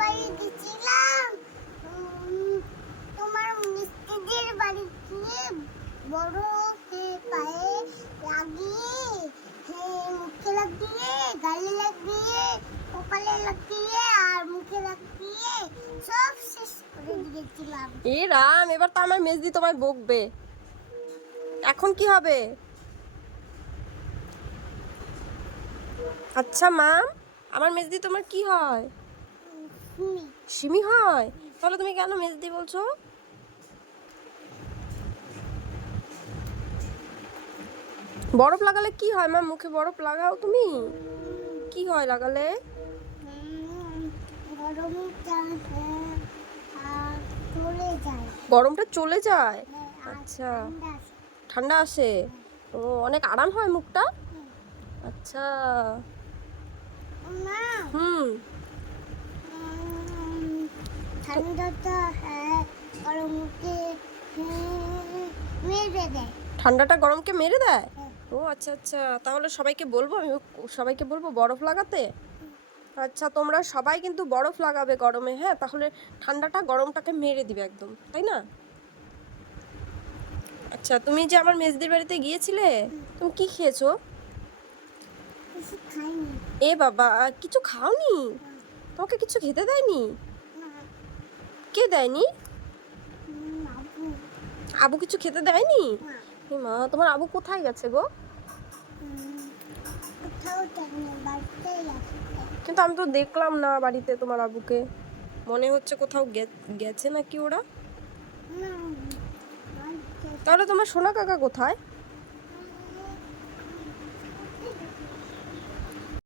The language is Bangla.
বাড়ি গেছিলাম, তোমার মিস্ত্রিদের বাড়ি গিয়ে বড় পায়ে লাগিয়ে, মুখে লাগিয়ে, গালে লাগিয়ে, কপালে লাগিয়ে আর মুখে লাগিয়ে সব শেষ করে দিয়েছিলাম। এ রাম, এবার তো আমার মেজদি তোমায় বকবে। এখন কি হবে? আচ্ছা মা, আমার মেজদি তোমার কি হয়? সিমি হয়? তাহলে তুমি কেন মেজদি বলছো? বরফ লাগালে কি হয় মা? মুখে বরফ লাগাও তুমি, কি হয় লাগালে? গরমটা চলে যায়। আচ্ছা, ঠান্ডা আসে। ও, অনেক আরাম হয় মুখটা। আচ্ছা। হুম। ঠান্ডাটা গরমকে মেরে দেয়। ঠান্ডাটা গরমকে মেরে দেয়? ও আচ্ছা আচ্ছা, তাহলে সবাইকে বলবো, আমি সবাইকে বলবো বরফ লাগাতে। আচ্ছা, তোমরা সবাই কিন্তু বরফ লাগাবে গরমে, হ্যাঁ? তাহলে ঠান্ডাটা গরমটাকে মেরে দিবে একদম, তাই না? আচ্ছা, তুমি যে আমার মেজদির বাড়িতে গিয়েছিলে, তুমি কি খেয়েছো? এ বাবা, কিছু খাওনি? তোমাকে কিছু খেতে দেয়নি? কে দেয়নি? আবু কিছু খেতে দেয়নি? মা, তোমার আবু কোথায় গেছে গো? কিন্তু আমি তো দেখলাম না বাড়িতে তোমার আবুকে। মনে হচ্ছে কোথাও গেছে নাকি ওরা। তাহলে তোমার সোনা কাকা কোথায়?